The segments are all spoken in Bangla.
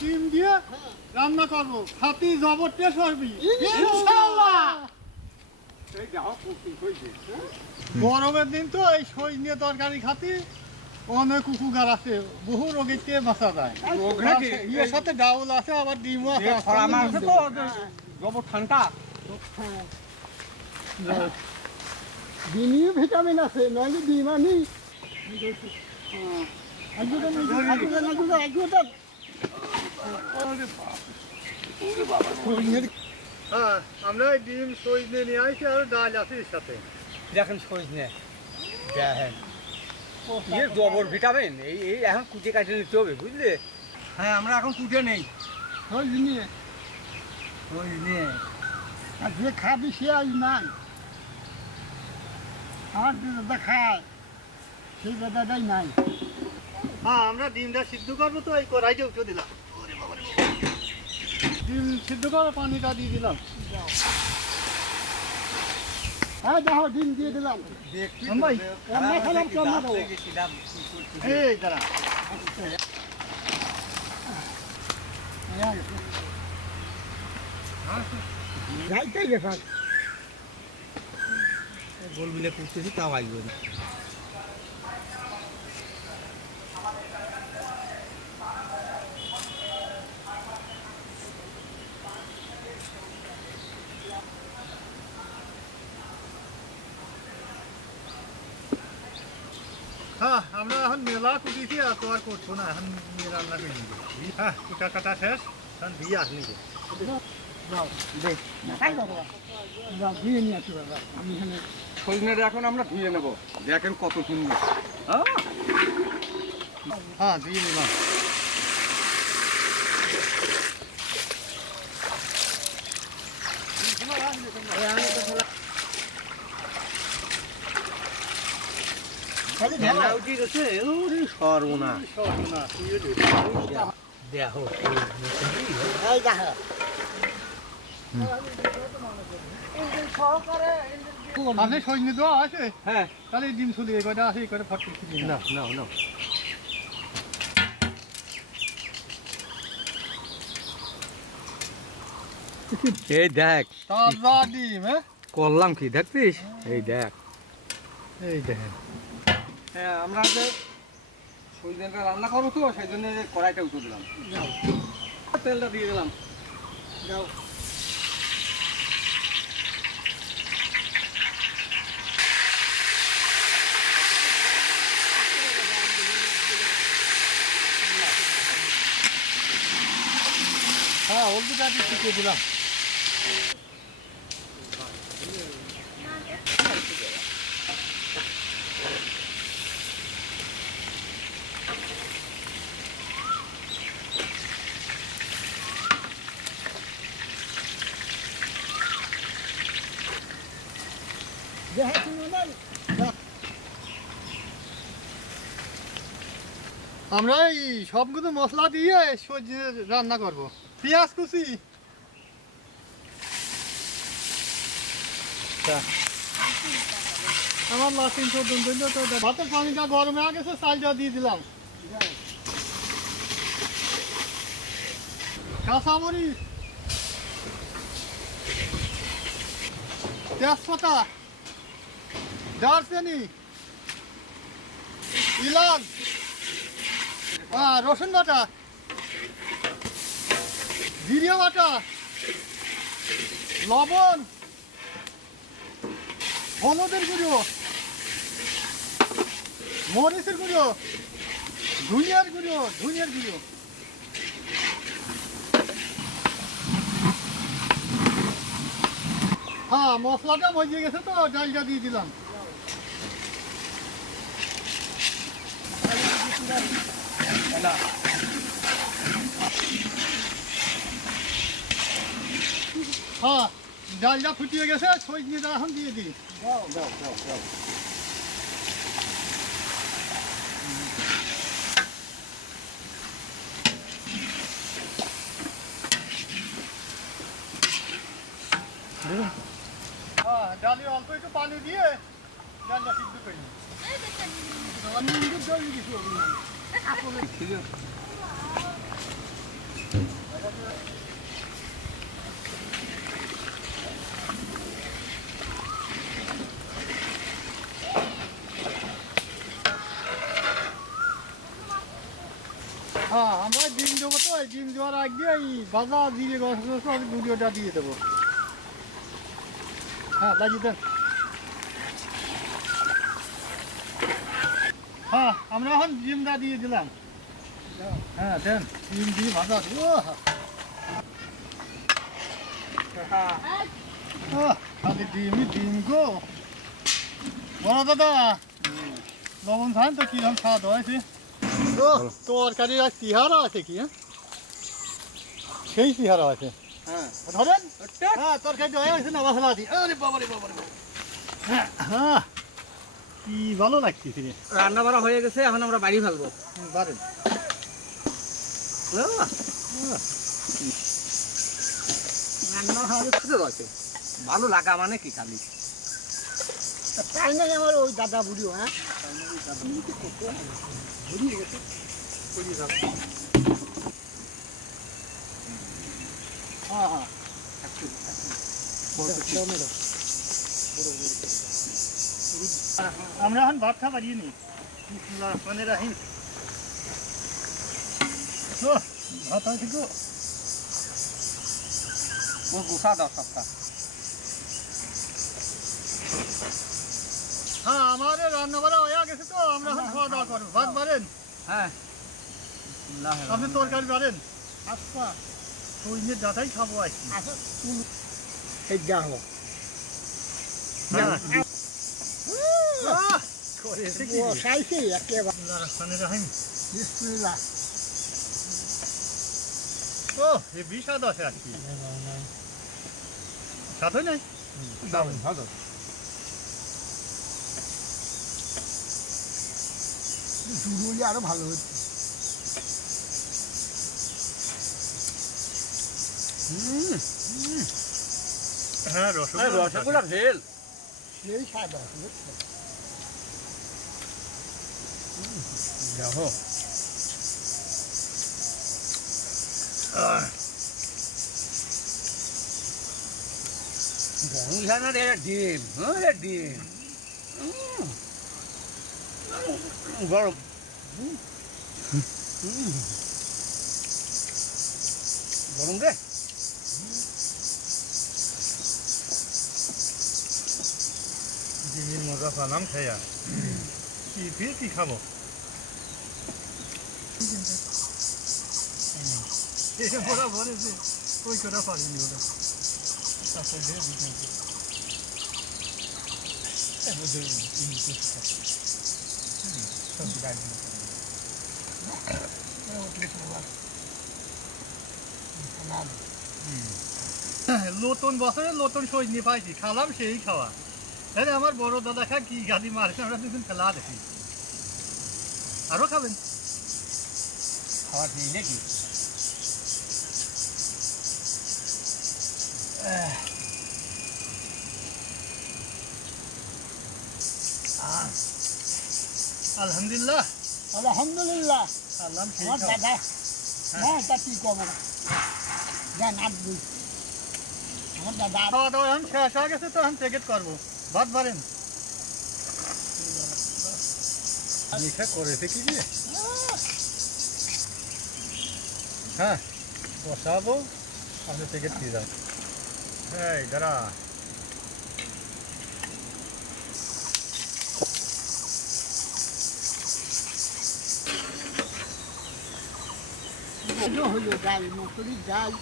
ডিম দিয়ে রান্না করবো, খাতি জবর টেস্ট হবে ইনশাআল্লাহ। এই যাও কুকিং হইছে গরমের দিন তো এই সজনে তরকারি খাতি অনেক উপকার আছে, বহু রোগীর থেকে বাঁচা যায়। রোগ নাকি? ইয়ের সাথে ডাউল আছে, আবার ডিমও আছে। খরা মারছে তো জবর ঠান্ডা। ডিমেও ভিটামিন আছে, নইলে ডিম আনি হ্যাঁ, আমরা এই ডিম সজনে নিয়ে আসি আর ডাল আছে এর সাথে। দেখেন সজনে দেখেন এর জবর ভিটামিন, এই এই এখন কুটে কাটে নিতে হবে বুঝলে। হ্যাঁ আমরা এখন কুটে নেই সজনে সজনে। আর যে খাবি সে আজ নাই, আমার যেটা খায় সেই বেদাটাই নাই। হ্যাঁ, আমরা ডিমটা সিদ্ধ করবো তো এই কড়াইতে উঠে দিলাম। ডিম সিদ্ধ করে পানিটা দিয়ে দিলাম। হ্যাঁ দেখো ডিম দিয়ে দিলাম। ভাই, রান্না খেলাম কেমন দেবো? এই দাঁড়া, যাইতেই গেছে গোল মিলে কুটতেছি তাও আসবে না। হ্যাঁ আমরা এখন মেলা কুটিছি আর তো আর করছো না, এখন নিয়ে রান্না করে নিবো। হ্যাঁ, কুটা কাটা শেষ, এখন দিয়ে আসলি। দিয়ে নিয়ে আসি বাবা, আমি এখানে সজনেটা এখন আমরা ধুয়ে নেব, দেখেন কত সুন্দর। হ্যাঁ, দিয়ে নিলাম। সর্বনা সর্বনাশ, দিয়ে দে। দেখো এই দেখো আপনি সজনে দেওয়া আছে? হ্যাঁ তাহলে এই ডিম ছুলি এই কয়টা আছে, এই কয়টা ফটকে ছিলি না। না না না এই দেখ তাজা ডিম, হ্যাঁ করলাম কি দেখছিস, এই দেখ। এই দেখেন। হ্যাঁ আমরা যে সজনেটা রান্না করবো তো সেই জন্য কড়াইটা উঠে দিলাম, তেলটা দিয়ে দিলাম। যাও হ্যাঁ, হলদিটা দিয়ে শিখিয়ে দিলাম। আমরা এই সবগুলো মশলা দিয়ে সজনে রান্না করব। পেঁয়াজ কুচি, আমার লাসিন পর্যন্ত তো ভাতের পানিটা গরম হয়ে গেছে, চালটা দিয়ে দিলাম। কাঁচামরিচ, তেজপাতা, দারচিনি, ইলাচ, রসুন বাটা, জিরে বাটা, লবণ, হলুদের গুঁড়ো, মরিচের গুঁড়ো, ধনিয়ার গুঁড়ো, হ্যাঁ মশলাটা ভজিয়ে গেছে তো ডালটা দিয়ে দিলাম। হ্যাঁ, ডালটা ফুটিয়ে গেছে, সজনেটা এখন দিয়ে দিই। হ্যাঁ, ডালে অল্প একটু পানি দিয়ে ডালটা সিদ্ধ করে নিই। হ্যাঁ আমরা ডিম দেবো তো এই ডিম দেওয়ার আগে এই বাজা দিয়ে আমি ভিডিওটা দিয়ে দেবো। হ্যাঁ বাজিয়ে দেন। হ্যাঁ আমরা এখন ডিমটা দিয়ে দিলাম। হ্যাঁ দেন ডিম দিয়ে ভাজা দেবো। খালি ডিমই ডিম গো। বড় দাদা লবণ খান তো কিরকম স্বাদ হয়েছে? তরকারি আর তিহারা আছে কি? হ্যাঁ সেই তিহারা আছে। হ্যাঁ ধরেন হ্যাঁ তরকারি হয়ে গেছে না মশলা দি। আরে বাবারে বাবারে হ্যাঁ হ্যাঁ কি ভালো লাগছে রে। রান্না বাড়া হয়ে গেছে, এখন আমরা বাড়ি ফেলবো। বারেন রান্না হয়ে গেছে, ভালো লাগা মানে কি খালি তাই নাই আমার ওই দাদা বুড়িও হ্যাঁ হ্যাঁ হ্যাঁ আমরা এখন ভাত খাবার নি বিসমিল্লাহির রহমানির রহিম। ভাত হয়েছে গো। গুছা দাও সবটা। হ্যাঁ আমাদের রান্না বাড়া হয়ে গেছে তো আমরা এখন খাওয়া দাওয়া করবো। ভাত বাড়েন হ্যাঁ আপনি তরকারি বাড়েন। আচ্ছা সৈন্যের ডাটাই খাবো আর কি। আচ্ছা এই যা হো করেছে কি ও সাইছে একেবারে বিসমিল্লাহির রহমানির রহিম। বিসমিল্লাহ ও এ বিষাদ আছে আর কি স্বাদ হয় নাই? ভালো শুরু হলে আরো ভালো হচ্ছে হ্যাঁ রসগোল্লা ভেল সেই স্বাদ আছে বুঝছো? দেখো ডিম হ্যাঁ ডিম গরম গরম রে ডিমের মজা পালাম খাইয়া কি ফির কি খাবো? এটা বড় বলেছে ওই কটা পারিনি ওটা তারপরে দিয়ে দিতে নতুন বছরে নতুন সৈন্য পাইছি খালাম সেই খাওয়া। তাহলে আমার বড় দাদা খা কি গালি মারছে আমরা দুদিন খেলা দেখি। আরো খাবেন? খাওয়া দিই নাকি আলহামদুলিল্লাহ আলহামদুলিল্লাহ খালাম সেই আমার খাওয়া। দাদা হ্যাঁ তা কি কব দেন আর দুই আমার দাদা খাওয়া দাওয়া এখন শেষ হয়ে গেছে তো এখন প্যাকেট করবো। ভাত বাড়েন মিঠা করেছে কি যে হ্যাঁ বসাবো আপনি প্যাকেট দিয়ে যান। এই দাঁড়া হইলো যাই মশুরি যাই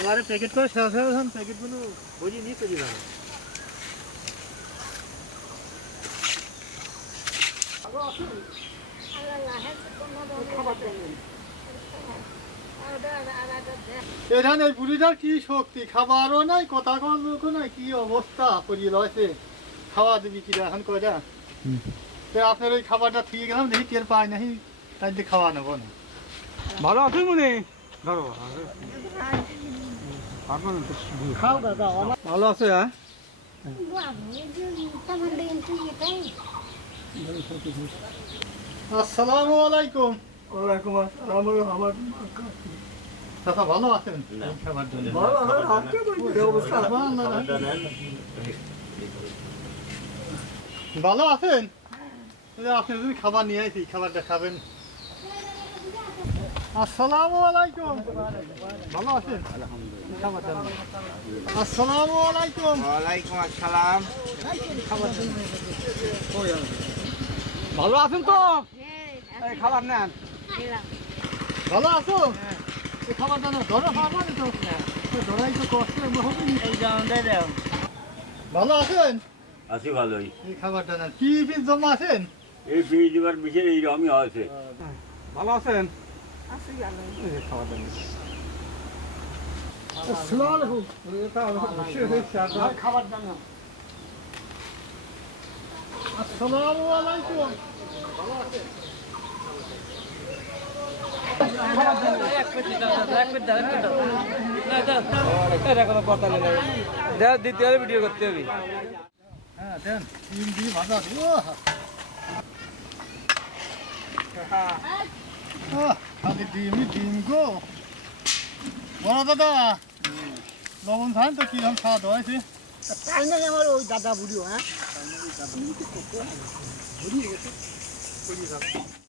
আমার প্যাকেট করে শেষ হয়ে গেছে প্যাকেটগুলো ভরিয়ে নিয়ে চলে যাবো। এখানে এই বুড়িটার কি শক্তি খাবারও নাই কথা কওয়ার লোকও নাই কি অবস্থা করিয়ে রয়েছে খাওয়া দিবি কিরা এখন কয়টা তো আপনার ওই খাবারটা থুয়ে গেলাম দেখি টের পাই নাই তাই দিয়ে খাওয়া নেবো না। ভালো আছে মনে ধরো খাও দাদা আমার ভালো আছে হ্যাঁ আসসালামু আলাইকুম। ওয়ালাইকুম আসসালাম আমার চাচা ভালো আছেন না। খাবার জন্য ভালো আমার হাতটা বলছে অবস্থা ভালো আছেন এই যে আপনি যদি খাবার নিয়ে আইছি খাবারটা খাবেন আসসালামু আলাইকুম ভালো আছেন আসসালামু আলাইকুম ওয়ালাইকুম আসসালাম ভালো আছেন তো এই খাবার নেন ভালো আছো এই খাবারটা না ধরো খাবার তো ধরাই তো কষ্ট হবে ভালো আছেন আছি ভালোই এই খাবারটা না কি পিস জমা আছেন এই ফ্রিজ দিবার বিষয়ে এইরকমই আছে ভালো আছেন খাবার দাও না আসসালামু আলাইকুম দ্বিতীয় ভিডিও করতে হবে হ্যাঁ দেন ডিম দিয়ে ভাজা ও খালি ডিম গো বড় দাদা লবণ খান তো কিরকম খাওয়া দাওয়া হয়েছে তাই না আমার ওই দাদা বুড়িও হ্যাঁ